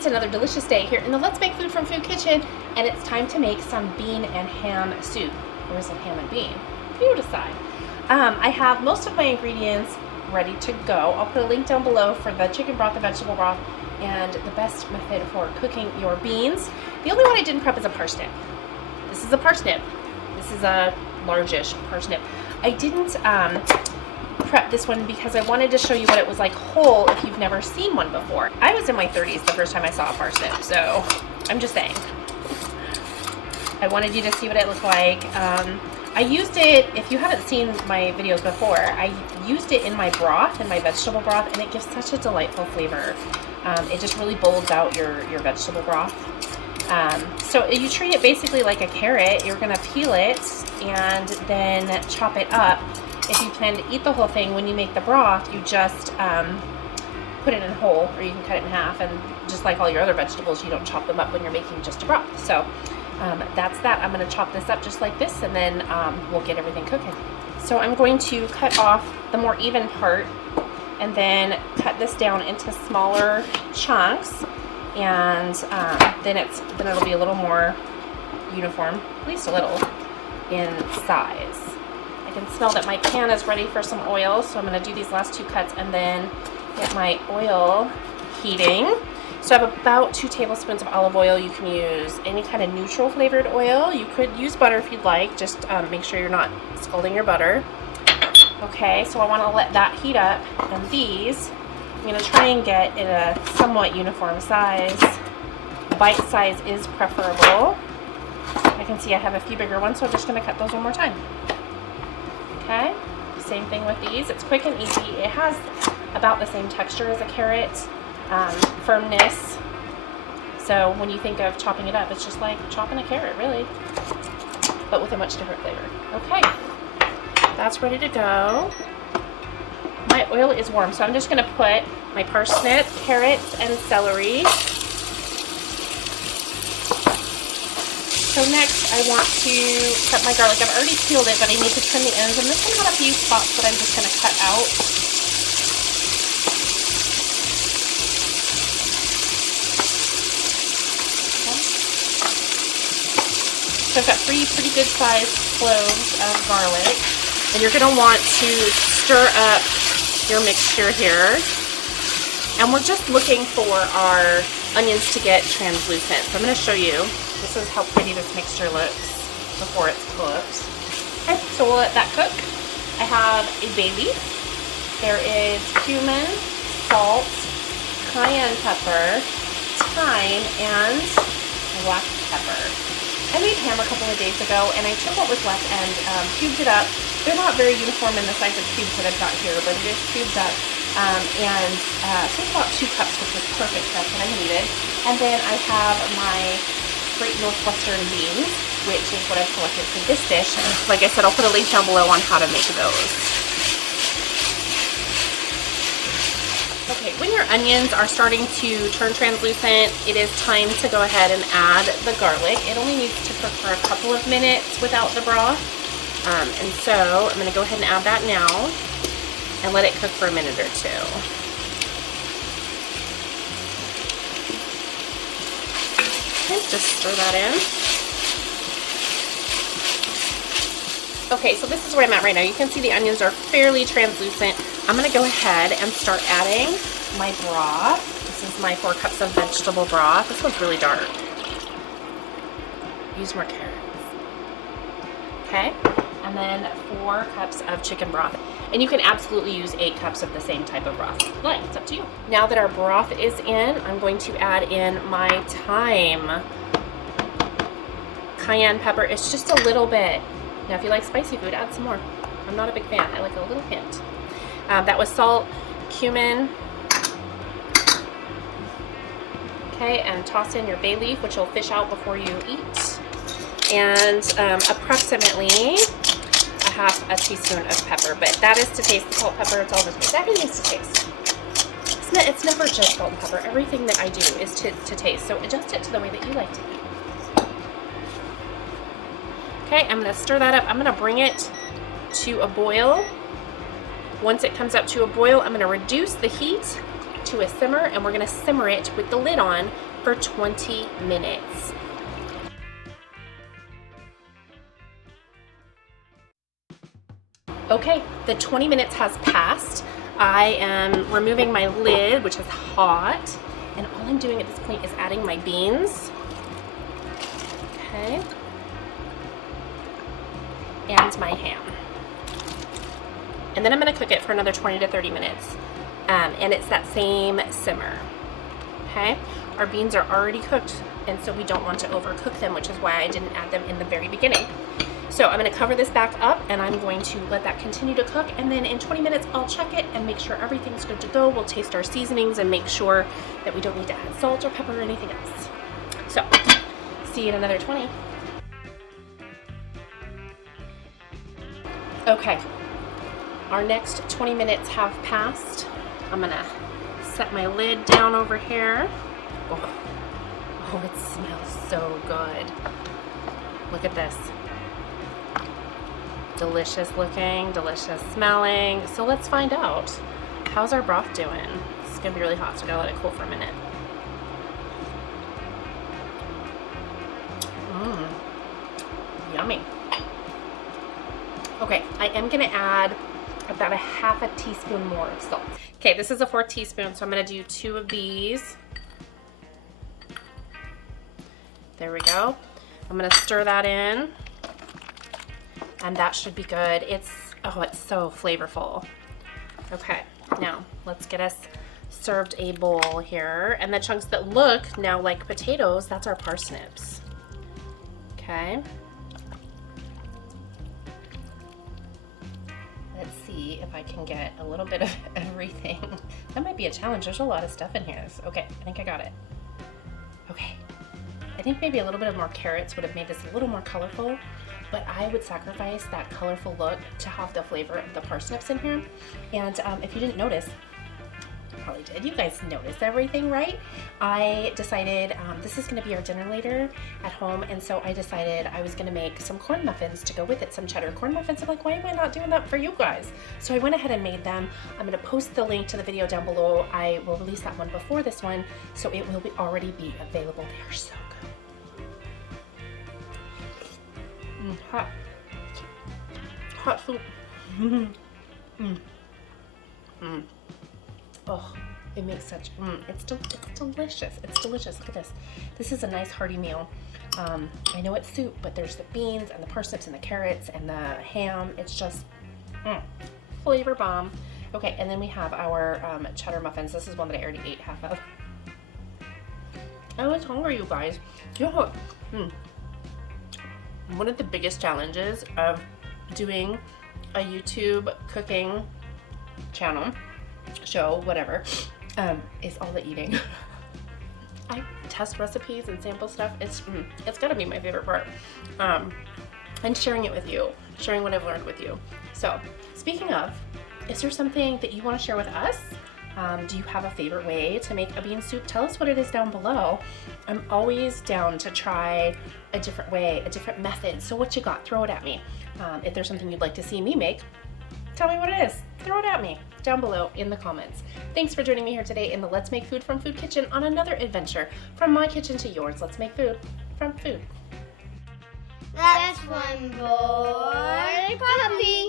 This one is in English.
It's another delicious day here in the Let's Make Food from Food Kitchen, and it's time to make some bean and ham soup. Or is it ham and bean? You decide. I have most of my ingredients ready to go. I'll put a link down below for the chicken broth, the vegetable broth, and the best method for cooking your beans. The only one I didn't prep is a parsnip. This is a parsnip. This is a largish parsnip. I didn't prep this one because I wanted to show you what it was like whole if you've never seen one before. I was in my 30s the first time I saw a parsnip, so I'm just saying. I wanted you to see what it looked like. I used it, if you haven't seen my videos before, I used it in my broth, in my vegetable broth, and it gives such a delightful flavor. It just really bolds out your vegetable broth. So you treat it basically like a carrot. You're gonna peel it and then chop it up. If you plan to eat the whole thing, when you make the broth, you just put it in whole, or you can cut it in half, and just like all your other vegetables, you don't chop them up when you're making just a broth. So that's that. I'm gonna chop this up just like this, and then we'll get everything cooking. So I'm going to cut off the more even part, and then cut this down into smaller chunks, and then it'll be a little more uniform, at least a little, in size. I can smell that my pan is ready for some oil, so I'm going to do these last two cuts and then get my oil heating. So I have about 2 tablespoons of olive oil. You can use any kind of neutral flavored oil. You could use butter if you'd like. Just make sure you're not scalding your butter. Okay, so I want to let that heat up, and these I'm going to try and get in a somewhat uniform size. Bite size is preferable. I can see I have a few bigger ones, so I'm just going to cut those one more time. Okay, same thing with these. It's quick and easy. It has about the same texture as a carrot, firmness. So when you think of chopping it up, it's just like chopping a carrot, really, but with a much different flavor. Okay, that's ready to go. My oil is warm, so I'm just going to put my parsnip, carrots, and celery. So next, I want to cut my garlic. I've already peeled it, but I need to trim the ends. And this one had a few spots that I'm just going to cut out. Okay. So I've got 3 pretty good sized cloves of garlic. And you're going to want to stir up your mixture here. And we're just looking for our onions to get translucent. So I'm going to show you. This is how pretty this mixture looks before it's cooked. Okay, so we'll let that cook. I have a bay leaf. There is cumin, salt, cayenne pepper, thyme, and black pepper. I made ham a couple of days ago, and I took what was left and cubed it up. They're not very uniform in the size of cubes that I've got here, but it is cubed up. So it's about 2 cups, which was perfect. That's what I needed. And then I have my Great Northwestern beans, which is what I've selected for this dish. And like I said, I'll put a link down below on how to make those. Okay, when your onions are starting to turn translucent, it is time to go ahead and add the garlic. It only needs to cook for a couple of minutes without the broth. And so I'm going to go ahead and add that now and let it cook for a minute or 2. Just stir that in. Okay, so this is where I'm at right now. You can see the onions are fairly translucent. I'm going to go ahead and start adding my broth. This is my 4 cups of vegetable broth. This one's really dark. Use more carrots. Okay, and then 4 cups of chicken broth. And you can absolutely use 8 cups of the same type of broth. Like, it's up to you. Now that our broth is in, I'm going to add in my thyme. Cayenne pepper. It's just a little bit. Now, if you like spicy food, add some more. I'm not a big fan. I like a little hint. That was salt, cumin. Okay, and toss in your bay leaf, which you'll fish out before you eat. And approximately a half a teaspoon of pepper, but that is to taste. The salt, pepper, it's all the taste. Everything is to taste. It's never just salt and pepper. Everything that I do is to taste. So adjust it to the way that you like to eat. Okay, I'm going to stir that up. I'm going to bring it to a boil. Once it comes up to a boil, I'm going to reduce the heat to a simmer, and we're gonna simmer it with the lid on for 20 minutes. Okay, the 20 minutes has passed. I am removing my lid, which is hot, and all I'm doing at this point is adding my beans. Okay. And my ham. And then I'm gonna cook it for another 20 to 30 minutes. And it's that same simmer. Okay? Our beans are already cooked, and so we don't want to overcook them, which is why I didn't add them in the very beginning. So I'm gonna cover this back up, and I'm going to let that continue to cook, and then in 20 minutes I'll check it and make sure everything's good to go. We'll taste our seasonings and make sure that we don't need to add salt or pepper or anything else. So, see you in another 20. Okay, our next 20 minutes have passed. I'm gonna set my lid down over here. Oh, it smells so good. Look at this. Delicious looking, delicious smelling. So let's find out. How's our broth doing? It's gonna be really hot, so I gotta let it cool for a minute. Yummy. Okay, I am gonna add about a half a teaspoon more of salt. Okay, this is a 4 teaspoon, so I'm gonna do 2 of these. There we go. I'm gonna stir that in, and that should be good. It's so flavorful. Okay, now let's get us served a bowl here, and the chunks that look now like potatoes, that's our parsnips. Okay. Let's see if I can get a little bit of everything. That might be a challenge. There's a lot of stuff in here. Okay, I think I got it. Okay. I think maybe a little bit of more carrots would have made this a little more colorful, but I would sacrifice that colorful look to have the flavor of the parsnips in here. And if you didn't notice, probably did, you guys notice everything, right? I decided this is gonna be our dinner later at home, and so I decided I was gonna make some corn muffins to go with it, some cheddar corn muffins. I'm like, why am I not doing that for you guys? So I went ahead and made them. I'm gonna post the link to the video down below. I will release that one before this one, so it will already be available. They are so good. Hot. Hot soup. Oh, it makes such, it's delicious. It's delicious. Look at this. This is a nice hearty meal. I know it's soup, but there's the beans and the parsnips and the carrots and the ham. It's just flavor bomb. Okay, and then we have our cheddar muffins. This is one that I already ate half of. I was hungry, you guys. You know what? One of the biggest challenges of doing a YouTube cooking channel, show, whatever, is all the eating. I test recipes and sample stuff. It's gotta be my favorite part. And sharing it with you, sharing what I've learned with you. So, speaking of, is there something that you want to share with us? Do you have a favorite way to make a bean soup? Tell us what it is down below. I'm always down to try a different way, a different method. So what you got? Throw it at me. If there's something you'd like to see me make, tell me what it is. Throw it at me down below in the comments. Thanks for joining me here today in the Let's Make Food from Food Kitchen on another adventure from my kitchen to yours. Let's make food from food. That's one boy puppy.